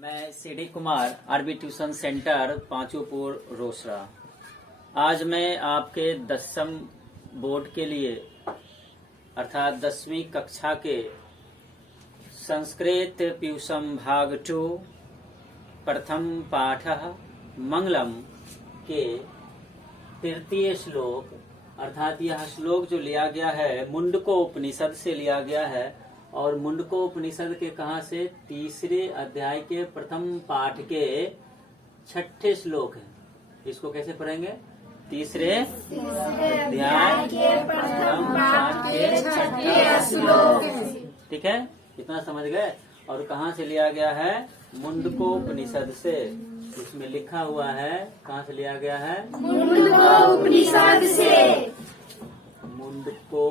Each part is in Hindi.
मैं CD Kumar RB tuition centre Panchopur Rosera. आज मैं आपके 10वीं बोर्ड के लिए अर्थात 10वीं कक्षा के संस्कृत प्यूषम भाग 2 प्रथम पाठ मंगलम के तृतीय श्लोक अर्थात यह श्लोक जो लिया गया है मुंडको उपनिषद से लिया गया है और मुंडको उपनिषद के कहा से तीसरे अध्याय के प्रथम पाठ के 6ठे श्लोक है। इसको कैसे पढ़ेंगे? तीसरे अध्याय के प्रथम पाठ के 6ठे श्लोक। ठीक है, इतना समझ गए। और कहाँ से लिया गया है? मुंडको उपनिषद से। इसमें लिखा हुआ है कहाँ से लिया गया है? मुंडको उपनिषद से। मुंडको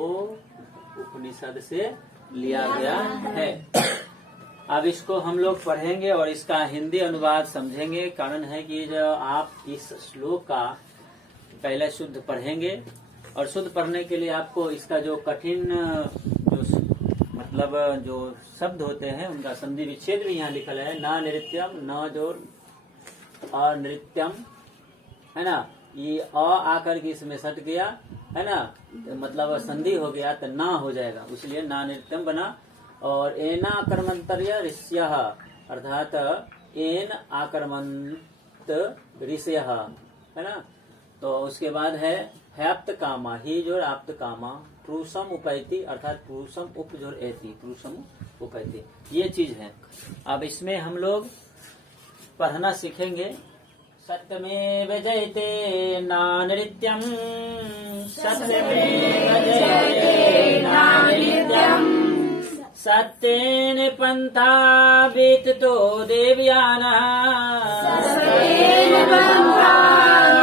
उपनिषद से लिया गया है। अब इसको हम लोग पढ़ेंगे और इसका हिंदी अनुवाद समझेंगे। कारण है कि जो आप इस श्लोक का पहले शुद्ध पढ़ेंगे और शुद्ध पढ़ने के लिए आपको इसका जो कठिन जो मतलब जो शब्द होते हैं उनका संधि विच्छेद भी यहाँ लिखल है। न नृत्यम, न जो अनृत्यम है ना, ये अ आकर के इसमें सट गया है ना, तो मतलब संधि हो गया तो ना हो जाएगा, इसलिए ना नृत्यम बना। और एना कर्मंतर्य ऋष्य अर्थात एन आकर्मंत ऋषय है ना। तो उसके बाद है ह्याप्त कामा ही जो आप्त कामा पुरुषम उपैति अर्थात पुरुषम उप जो एति पुरुषम उपैति, ये चीज है। अब इसमें हम लोग पढ़ना सीखेंगे। सत्यमेव जयते नानृत्यम्, सत्यमेव जयते नानृत्यम्, सत्येन पन्था वेत्तो देवयानः, सत्येन पन्था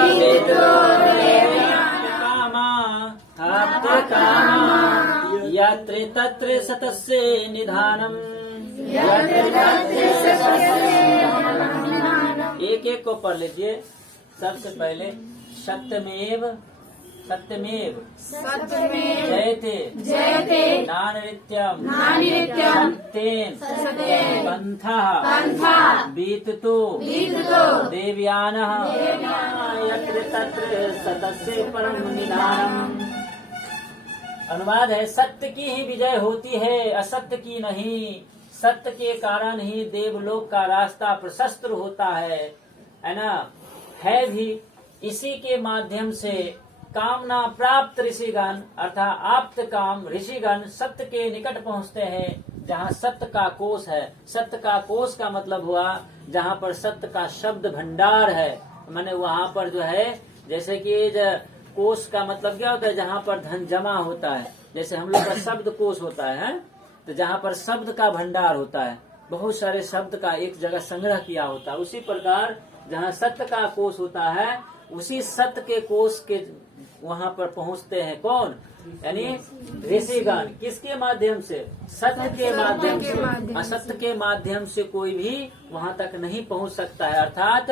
वेत्तो देवयानः, कामा यत्र तत्र सतस्य निधानम्, यत्र तत्र सतस्य एक एक को पढ़ लीजिए। सबसे पहले सत्यमेव सत्यमेव सत्यमेव जयते जयते नानृत्यम नानृत्यम सत्येन पंथः बीततो देवयानः यत्र तत्र सतस्य परम निधानम्। अनुवाद है सत्य की ही विजय होती है, असत्य की नहीं। सत्य के कारण ही देवलोक का रास्ता प्रशस्त होता है ना। है भी इसी के माध्यम से कामना प्राप्त ऋषिगण अर्थात आप्त काम ऋषिगण सत्य के निकट पहुंचते हैं। जहाँ सत्य का कोश है, सत्य का कोश का मतलब हुआ जहाँ पर सत्य का शब्द भंडार है, माने वहाँ पर जो है जैसे कि कोश का मतलब क्या होता है? जहाँ पर धन जमा होता है। जैसे हम लोग का शब्द कोश होता है तो जहाँ पर शब्द का भंडार होता है, बहुत सारे शब्द का एक जगह संग्रह किया होता है। उसी प्रकार जहाँ सत्य का कोश होता है उसी सत्य के कोश के वहाँ पर पहुँचते हैं कौन? यानी ऋषिगण। किसके माध्यम से? सत्य के माध्यम से। असत्य के माध्यम से कोई भी वहाँ तक नहीं पहुँच सकता है। अर्थात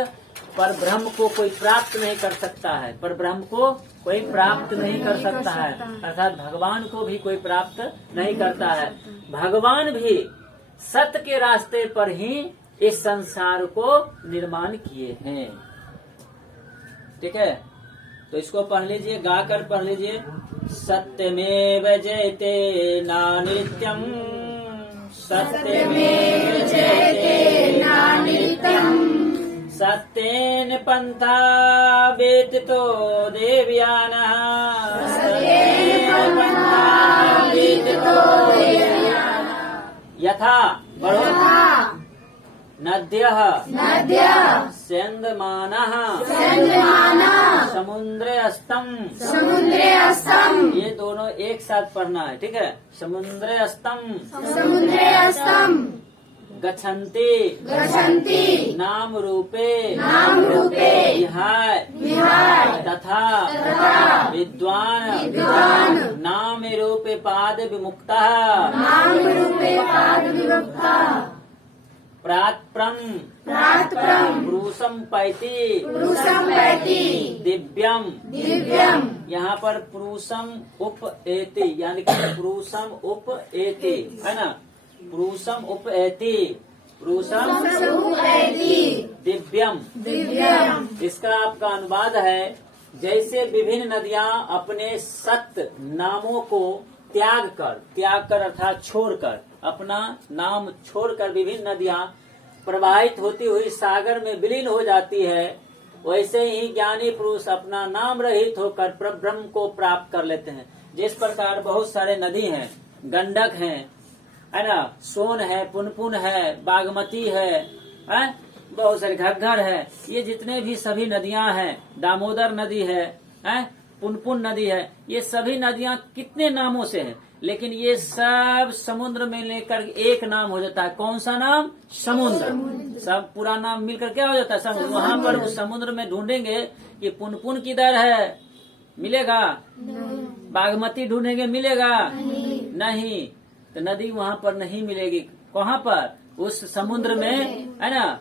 पर ब्रह्म को कोई प्राप्त नहीं कर सकता है। पर ब्रह्म को कोई प्राप्त नहीं कर सकता है अर्थात भगवान को भी कोई प्राप्त नहीं करता है। भगवान भी सत्य के रास्ते पर ही इस संसार को निर्माण किए हैं। ठीक है, तो इसको पढ़ लीजिए, गाकर पढ़ लीजिए। सत्यमेव जयते नानृत्यम्, सत्यमेव जयते नानृत्यम्, सत्येन पन्था वेत्तो देवयानः, सत्येन पन्था वेत्तो देवयानः, यथा नद्यः स्यन्दमानः समुद्रे अस्तम्। ये दोनों एक साथ पढ़ना है। ठीक है, समुद्रे अस्तम् गच्छन्ति नाम रूपे विहाय तथा विद्वान नाम रूपे पाद विमुक्तः प्रात्प्रम पुरुषम पैति दिव्यम। यहाँ पर पुरुषम उप एति यानी कि पुरुषम उप एति है ना। पुरुषम उप एति पुरुषम समूहयति दिव्यम। दिव्यम। इसका आपका अनुवाद है, जैसे विभिन्न नदियां अपने सत नामों को त्याग कर अर्थात छोड़कर, अपना नाम छोड़कर विभिन्न नदियां प्रवाहित होती हुई सागर में विलीन हो जाती है, वैसे ही ज्ञानी पुरुष अपना नाम रहित होकर परब्रह्म को प्राप्त कर लेते हैं। जिस प्रकार बहुत सारे नदी हैं, गंडक है ना, सोन है, पुनपुन है, बागमती है, बहुत सारे घग्गर है, ये जितने भी सभी नदियां हैं, दामोदर नदी है, पुनपुन नदी है, ये सभी नदियां कितने नामों से हैं, लेकिन ये सब समुद्र में लेकर एक नाम हो जाता है। कौन सा नाम? समुद्र। सब पूरा नाम मिलकर क्या हो जाता है? समुद्र। वहाँ पर उस समुद्र में ढूंढेंगे कि पुनपुन किधर है, मिलेगा? बागमती ढूंढेंगे, मिलेगा? नहीं। तो नदी वहाँ पर नहीं मिलेगी। कहाँ पर? उस समुद्र में, है ना।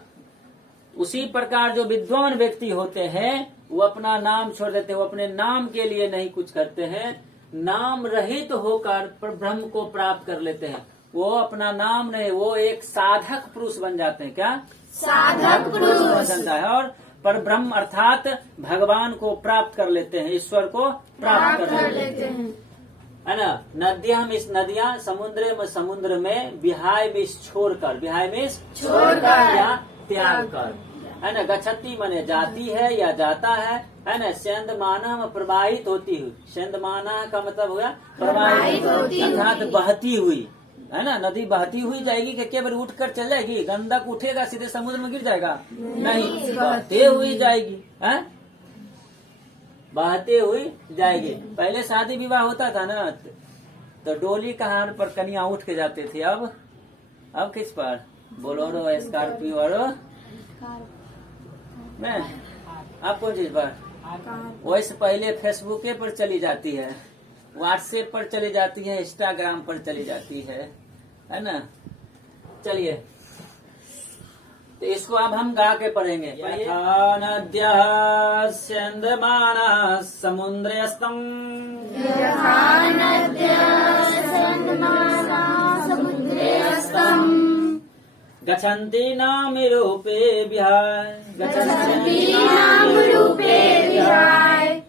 उसी प्रकार जो विद्वान व्यक्ति होते हैं वो अपना नाम छोड़ देते हैं, वो अपने नाम के लिए नहीं कुछ करते हैं, नाम रहित होकर ब्रह्म को प्राप्त कर लेते हैं। वो अपना नाम नहीं, वो एक साधक पुरुष बन जाते हैं। क्या? साधक पुरुष बन जाता है और पर ब्रह्म अर्थात भगवान को प्राप्त कर लेते हैं, ईश्वर को प्राप्त कर लेते हैं, है ना। नदियां समुद्र में विहाय में छोड़कर या त्याग कर, है ना। गच्छति माने जाती है या जाता है ना। सेंदमाना प्रवाहित होती हुई, सेंदमाना का मतलब हुआ प्रवाहित अर्थात बहती हुई, है ना। नदी बहती हुई जाएगी कि केवल उठकर चल जाएगी? गंडक उठेगा सीधे समुद्र में गिर जाएगा? नहीं, बहते हुई जाएगी, है, बहते हुई जाएगी। पहले शादी विवाह होता था ना, तो डोली कहार पर कन्या उठ के जाते थे। अब किस पर? बोलोरो, स्कॉर्पियो और मैं आप कौन चीज पर? वैसे पहले फेसबुके पर चली जाती है, व्हाट्सएप पर चली जाती है, इंस्टाग्राम पर चली जाती है ना। चलिए, तो इसको अब हम गा के पढ़ेंगे। नद्यः स्यन्दमानः समुद्रयस्तम् गच्छन्ति नामरूपेभ्यः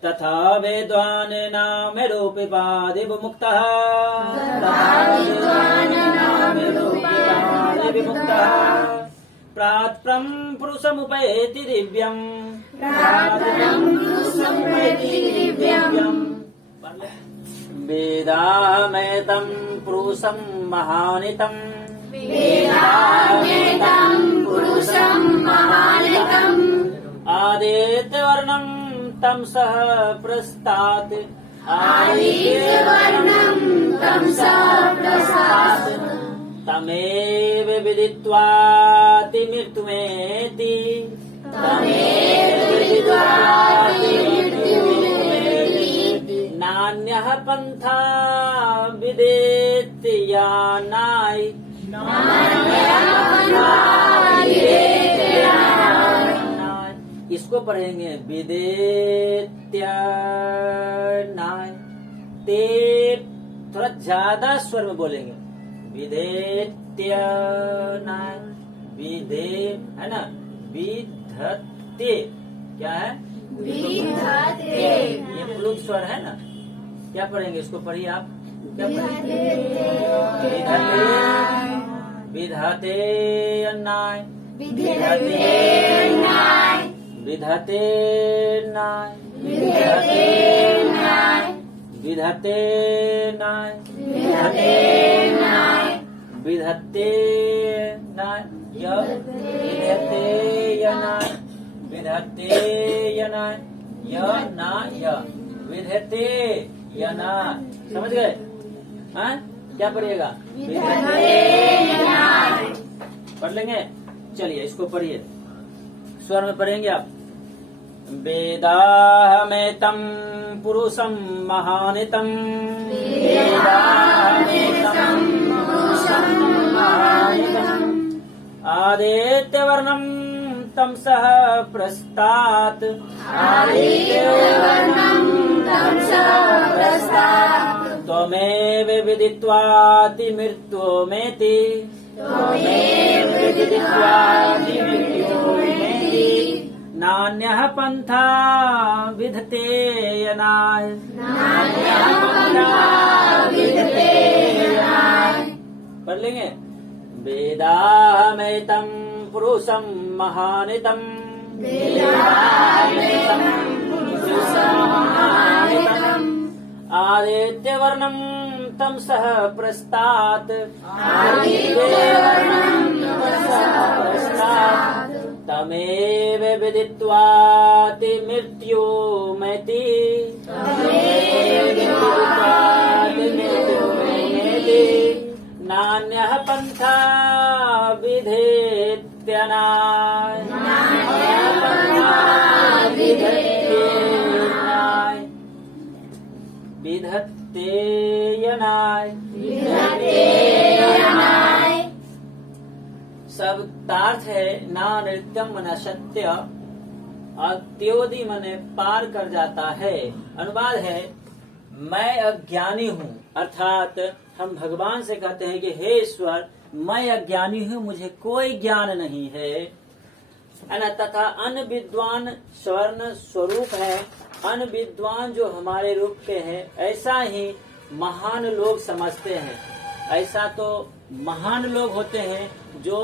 तथा वेद्वान् नामरूपे पादिविमुक्तः प्रात्प्रं पुरुषमुपैति दिव्यम् वेदाहमेतं पुरुषं महानितम् आदित्यवर्णं तमसः प्रस्तात् तमेव विदित्वाति मृत्युमेति नान्यः पन्था विदेति यानाय। इसको पढ़ेंगे विदेत्यानाय, ते थोड़ा ज्यादा स्वर में बोलेंगे। विदेत्यानाय, विधे, है ना। विधत्ते क्या है? ये प्लुत स्वर है ना। क्या पढ़ेंगे? इसको पढ़िए आप। क्या पढ़ेंगे? विधते अन्नाय, विधते नाय, विधते नाय, विधते नाय, विधते नाय, विधते यनाय, विधते यनाय, यनाय, विधते यनाय। समझ गए? हाँ, क्या पढ़िएगा? पढ़ लेंगे। चलिए, इसको पढ़िए, स्वर में पढ़ेंगे आप। वेदाहमेतं पुरुषं महानितं आदित्यवर्णं तमसः प्रस्तात् त्वमेव विदित्वाति मृत्युमेति त्वमेव विदित्वा निमृत्युर्नेति नान्यः पन्था विधते यनाय। नान्यः पन्था विद्यते यनाय। पढ़ लेंगे। वेदामेतं पुरुषं महानितं वेदामेतं पुरुषं महानितं आदित्यवर्णं तं सह प्रस्तात् आदित्यवर्णं तमसः प्रस्तात् तमेव विदित्वाति मृत्युमेति नान्यः पन्था विधेत्यनाय। विधत्तेयनाय। शब्दार्थ है ना नृत्यम मन सत्य अत्योदि मने पार कर जाता है। अनुवाद है मैं अज्ञानी हूँ, अर्थात हम भगवान से कहते हैं कि हे ईश्वर मैं अज्ञानी हूँ, मुझे कोई ज्ञान नहीं है ना, तथा अन्य विद्वान स्वर्ण स्वरूप है। अन्य विद्वान जो हमारे रूप के हैं ऐसा ही महान लोग समझते हैं। ऐसा तो महान लोग होते हैं जो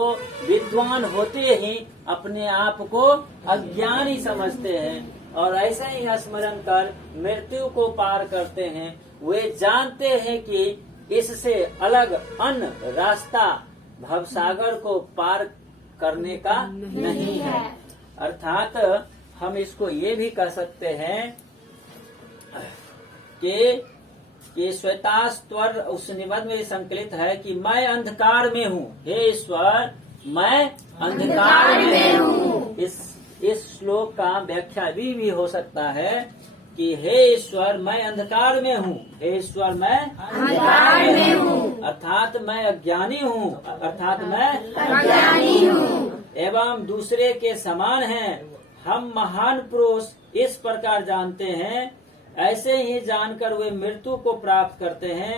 विद्वान होते ही अपने आप को अज्ञानी समझते हैं और ऐसे ही स्मरण कर मृत्यु को पार करते हैं। वे जानते हैं कि इससे अलग अन्य रास्ता भवसागर को पार करने का नहीं है। अर्थात हम इसको ये भी कह सकते हैं कि श्वेतास्वर उस निबंध में संकलित है कि मैं अंधकार में हूँ, हे ईश्वर मैं अंधकार में हूँ। इस श्लोक का व्याख्या भी हो सकता है कि हे ईश्वर मैं अंधकार में हूँ, हे ईश्वर मैं अंधकार में हूँ, अर्थात मैं अज्ञानी हूँ, अर्थात मैं अज्ञानी हूँ एवं दूसरे के समान हैं। हम महान पुरुष इस प्रकार जानते हैं, ऐसे ही जानकर वे मृत्यु को प्राप्त करते हैं।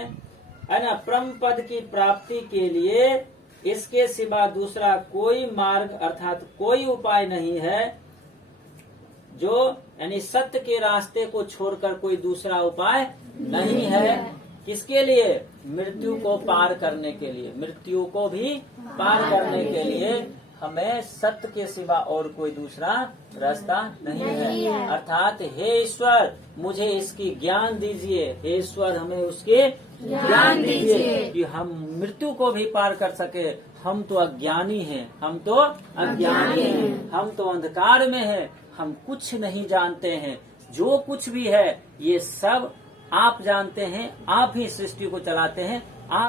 है ना, परम पद की प्राप्ति के लिए इसके सिवा दूसरा कोई मार्ग अर्थात कोई उपाय नहीं है। जो यानी सत्य के रास्ते को छोड़कर कोई दूसरा उपाय नहीं है। किसके लिए? मृत्यु को पार करने के लिए, मृत्यु को भी पार करने के लिए हमें सत्य के सिवा और कोई दूसरा रास्ता नहीं है। अर्थात हे ईश्वर मुझे इसकी ज्ञान दीजिए, हे ईश्वर हमें उसके ज्ञान दीजिए कि हम मृत्यु को भी पार कर सके। हम तो अज्ञानी हैं, हम तो अज्ञानी हैं, हम तो अंधकार में हैं, हम कुछ नहीं जानते हैं। जो कुछ भी है ये सब आप जानते हैं, आप ही सृष्टि को चलाते हैं,